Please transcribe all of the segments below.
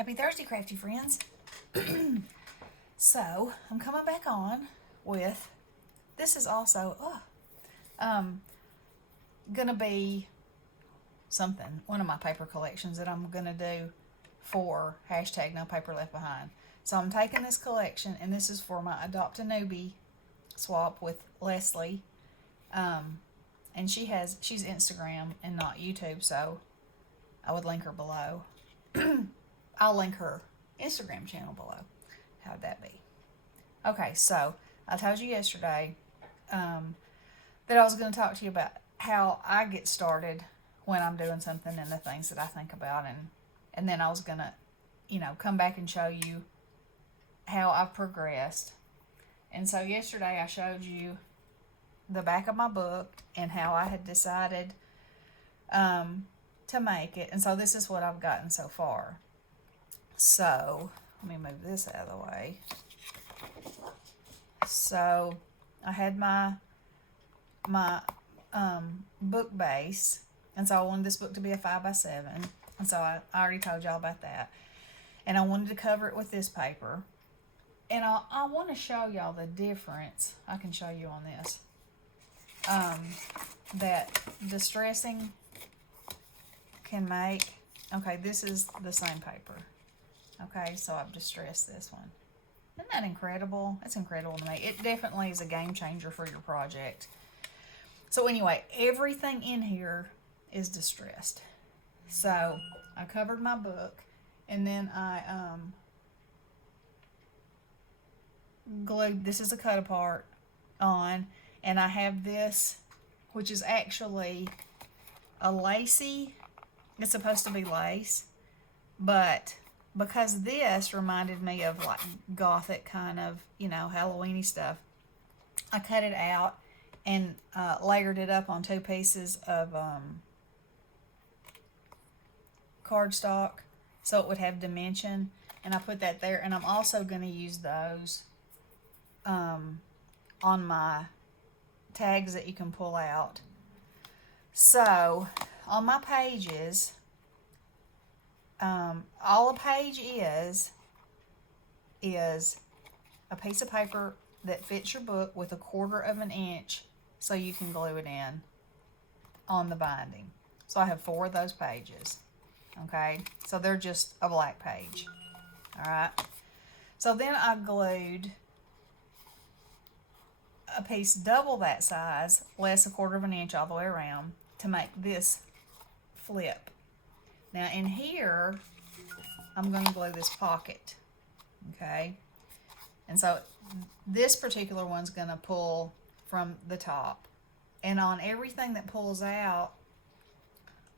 Happy Thursday, crafty friends. So, I'm coming back on with, this is also, gonna be one of my paper collections that I'm gonna do for hashtag No Paper Left Behind. So I'm taking this collection, and this is for my Adopt a Newbie swap with Leslie. And she's Instagram and not YouTube, so I would link her below. I'll link her Instagram channel below. How'd that be? Okay, so I told you yesterday that I was going to talk to you about how I get started when I'm doing something and the things that I think about, and then I was going to, come back and show you how I've progressed. And so yesterday I showed you the back of my book and how I had decided to make it. And so this is what I've gotten so far. So let me move this out of the way. So I had my book base, and so I wanted this book to be a 5x7, and so I already told y'all about that. And I wanted to cover it with this paper, and I want to show y'all the difference. I can show you on this. That distressing can make. Okay, this is the same paper. Okay, so I've distressed this one. Isn't that incredible? That's incredible to me. It definitely is a game changer for your project. So anyway, everything in here is distressed. So I covered my book, and then I glued, this is a cut apart on, and I have this, which is actually a lacy. It's supposed to be lace, but because this reminded me of like gothic kind of, Halloween-y stuff, I cut it out and layered it up on 2 pieces of cardstock so it would have dimension, and I put that there. And I'm also going to use those on my tags that you can pull out. So on my pages, all a page is a piece of paper that fits your book with 1/4 of an inch so you can glue it in on the binding. So I have 4 of those pages. Okay, so they're just a black page. All right, so then I glued a piece double that size, less 1/4 of an inch all the way around, to make this flip. Now in here, I'm going to glue this pocket, okay? And so this particular one's going to pull from the top. And on everything that pulls out,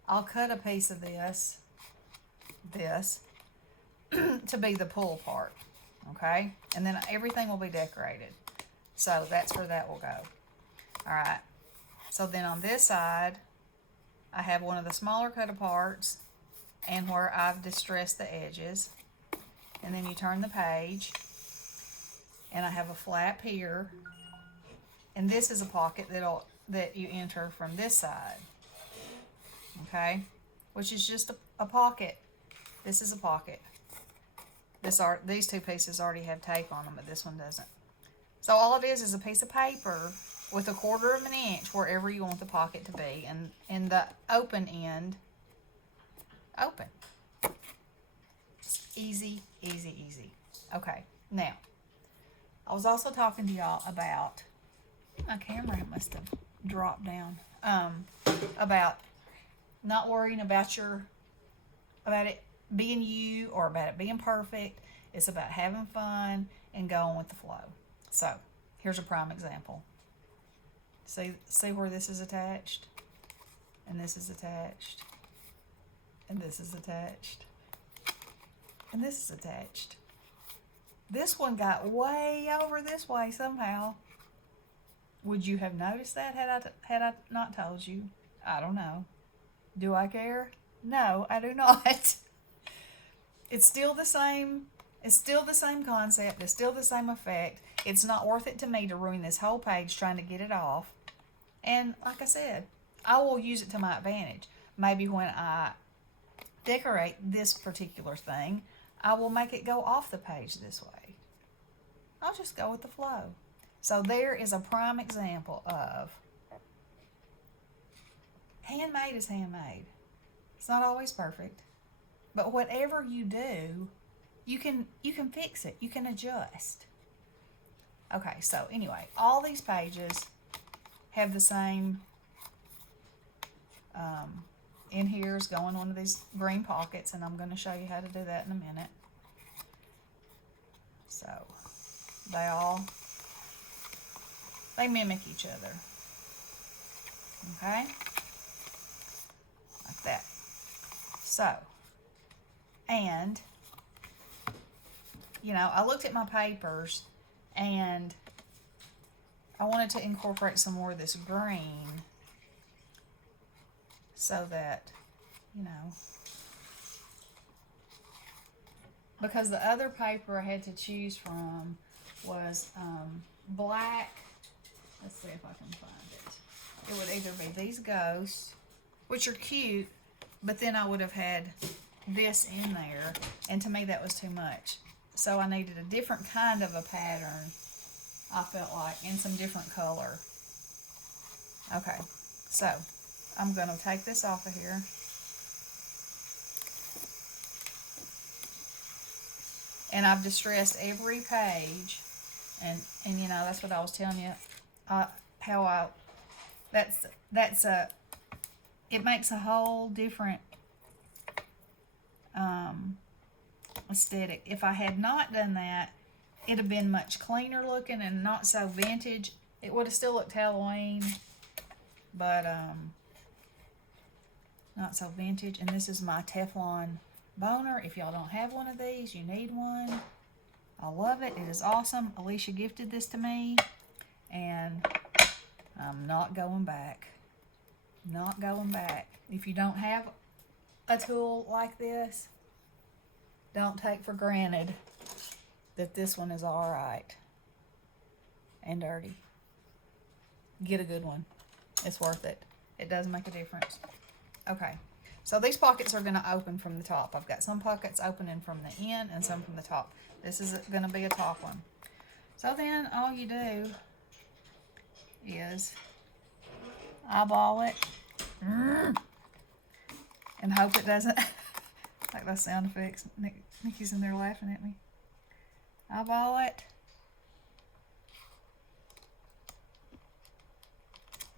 I'll cut a piece of this to be the pull part, okay? And then everything will be decorated. So that's where that will go. All right. So then on this side, I have one of the smaller cut aparts and where I've distressed the edges. And then you turn the page, and I have a flap here. And this is a pocket that you enter from this side. Okay? Which is just a pocket. This is a pocket. These 2 pieces already have tape on them, but this one doesn't. So all it is a piece of paper with 1/4 of an inch wherever you want the pocket to be, and the open end open. Easy, easy, easy. Okay, now, I was also talking to y'all about, my camera must have dropped down, about not worrying about it being you or about it being perfect. It's about having fun and going with the flow. So, here's a prime example. See where this is attached? And this is attached. And this is attached. And this is attached. This one got way over this way somehow. Would you have noticed that had I not told you? I don't know. Do I care? No, I do not. It's still the same. It's still the same concept. It's still the same effect. It's not worth it to me to ruin this whole page trying to get it off. And like I said, I will use it to my advantage. Maybe when I decorate this particular thing, I will make it go off the page this way. I'll just go with the flow. So there is a prime example of handmade is handmade. It's not always perfect, but whatever you do, you can fix it. You can adjust. Okay, so anyway, all these pages have the same. In here is going one of these green pockets, and I'm going to show you how to do that in a minute. So they mimic each other. Okay? Like that. So, and, you know, I looked at my papers, and I wanted to incorporate some more of this green so that, you know, because the other paper I had to choose from was black. Let's see if I can find it. It would either be these ghosts, which are cute, but then I would have had this in there, and to me that was too much. So I needed a different kind of a pattern, I felt like, in some different color. Okay, so I'm going to take this off of here. And I've distressed every page, and you know, that's what I was telling you, it makes a whole different aesthetic. If I had not done that, it'd have been much cleaner looking and not so vintage. It would have still looked Halloween, but not so vintage. And this is my Teflon boner. If y'all don't have one of these, you need one. I love it. It is awesome. Alicia gifted this to me, and I'm not going back. Not going back. If you don't have a tool like this, don't take for granted that this one is all right and dirty. Get a good one. It's worth it. It does make a difference. Okay, so these pockets are going to open from the top. I've got some pockets opening from the end and some from the top. This is going to be a top one. So then all you do is eyeball it and hope it doesn't like those sound effects. Nikki's in there laughing at me. Eyeball it.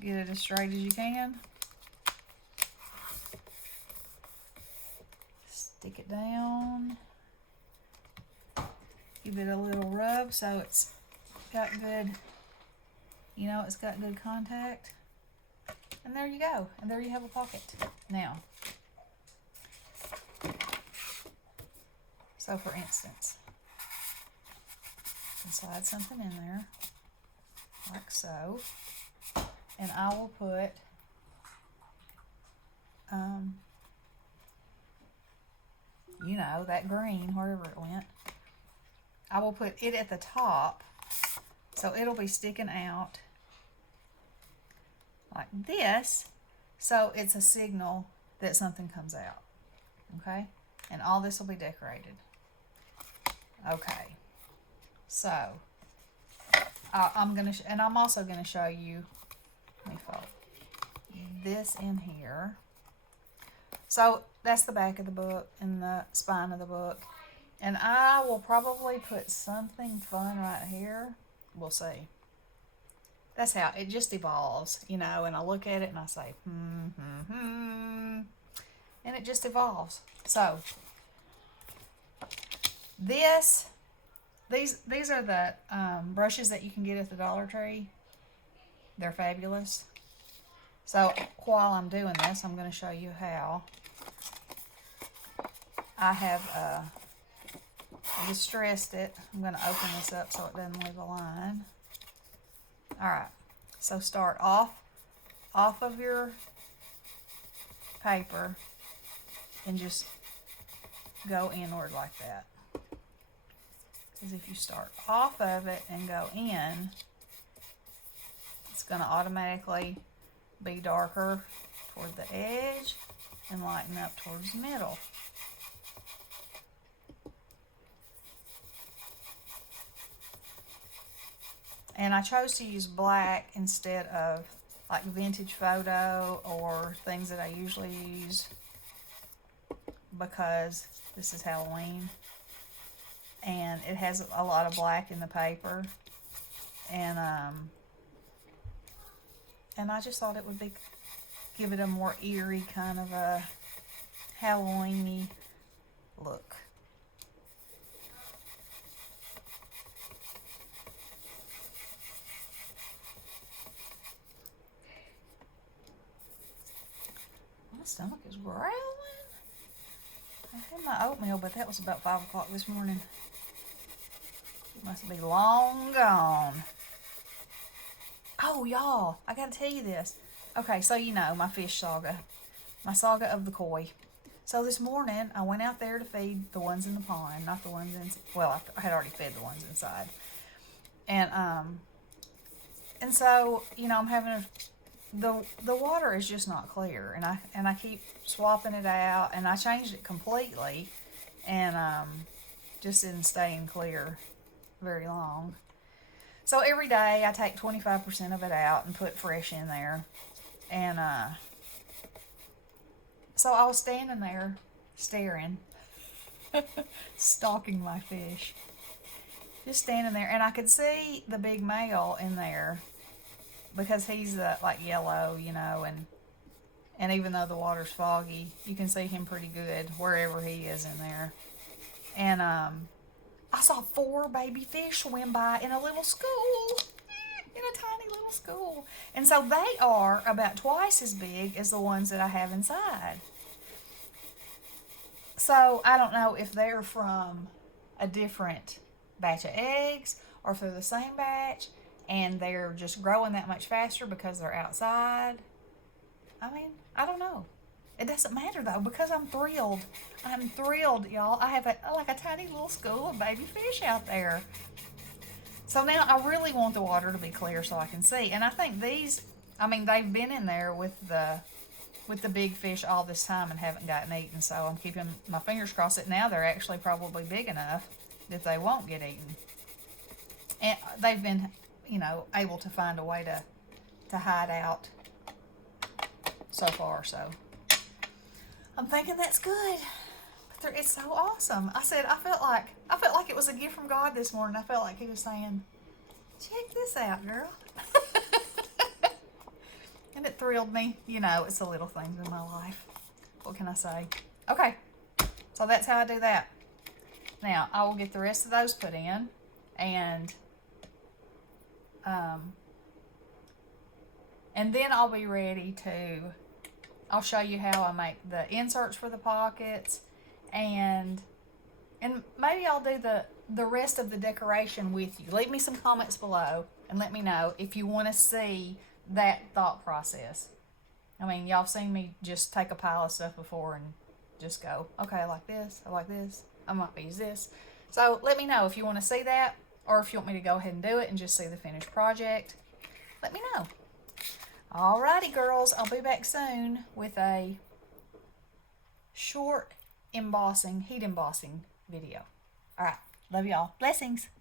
Get it as straight as you can. Stick it down. Give it a little rub so it's got good, you know, it's got good contact. And there you go. And there you have a pocket. Now, so for instance, you can slide something in there, like so. And I will put, you know, that green, wherever it went. I will put it at the top, so it'll be sticking out like this, so it's a signal that something comes out, okay? And all this will be decorated. Okay, so I'm also gonna show you, let me fold this in here. So that's the back of the book and the spine of the book. And I will probably put something fun right here. We'll see. That's how it just evolves, you know, and I look at it and I say, and it just evolves. So these are the brushes that you can get at the Dollar Tree. They're fabulous. So while I'm doing this, I'm going to show you how I have distressed it. I'm going to open this up so it doesn't leave a line. Alright, so start off of your paper and just go inward like that. Because if you start off of it and go in, it's going to automatically be darker toward the edge and lighten up towards the middle. And I chose to use black instead of like vintage photo or things that I usually use because this is Halloween and it has a lot of black in the paper, and I just thought it would be give it a more eerie kind of a Halloweeny look. My stomach is growling. I had my oatmeal, but that was about 5 o'clock this morning. It must be long gone. Oh, y'all, I gotta tell you this. Okay, so you know my fish saga. My saga of the koi. So this morning, I went out there to feed the ones in the pond, not the ones in, well, I had already fed the ones inside. And so, you know, I'm having the water is just not clear, and I keep swapping it out, and I changed it completely, and just didn't stay in clear very long. So every day I take 25% of it out and put fresh in there, and so I was standing there staring, stalking my fish, just standing there, and I could see the big male in there because he's like yellow, you know, and even though the water's foggy, you can see him pretty good wherever he is in there. And I saw 4 baby fish swim by in a little school, in a tiny little school. And so they are about twice as big as the ones that I have inside. So I don't know if they're from a different batch of eggs or if they're the same batch and they're just growing that much faster because they're outside. I mean, I don't know. It doesn't matter though because I'm thrilled. I'm thrilled, y'all. I have like a tiny little school of baby fish out there. So now I really want the water to be clear so I can see. And I think these, I mean, they've been in there with the big fish all this time and haven't gotten eaten. So I'm keeping my fingers crossed that now they're actually probably big enough that they won't get eaten. And they've been, you know, able to find a way to hide out so far. So I'm thinking that's good. But it's so awesome. I said I felt like it was a gift from God this morning. I felt like He was saying, "Check this out, girl." And it thrilled me. You know, it's the little things in my life. What can I say? Okay, so that's how I do that. Now I will get the rest of those put in, and then I'll be ready to. I'll show you how I make the inserts for the pockets, and maybe I'll do the rest of the decoration with you. Leave me some comments below and let me know if you want to see that thought process. I mean, y'all seen me just take a pile of stuff before and just go, okay, I like this, I might use this. So let me know if you want to see that or if you want me to go ahead and do it and just see the finished project. Let me know. Alrighty, girls, I'll be back soon with a short heat embossing video. Alright, love y'all. Blessings.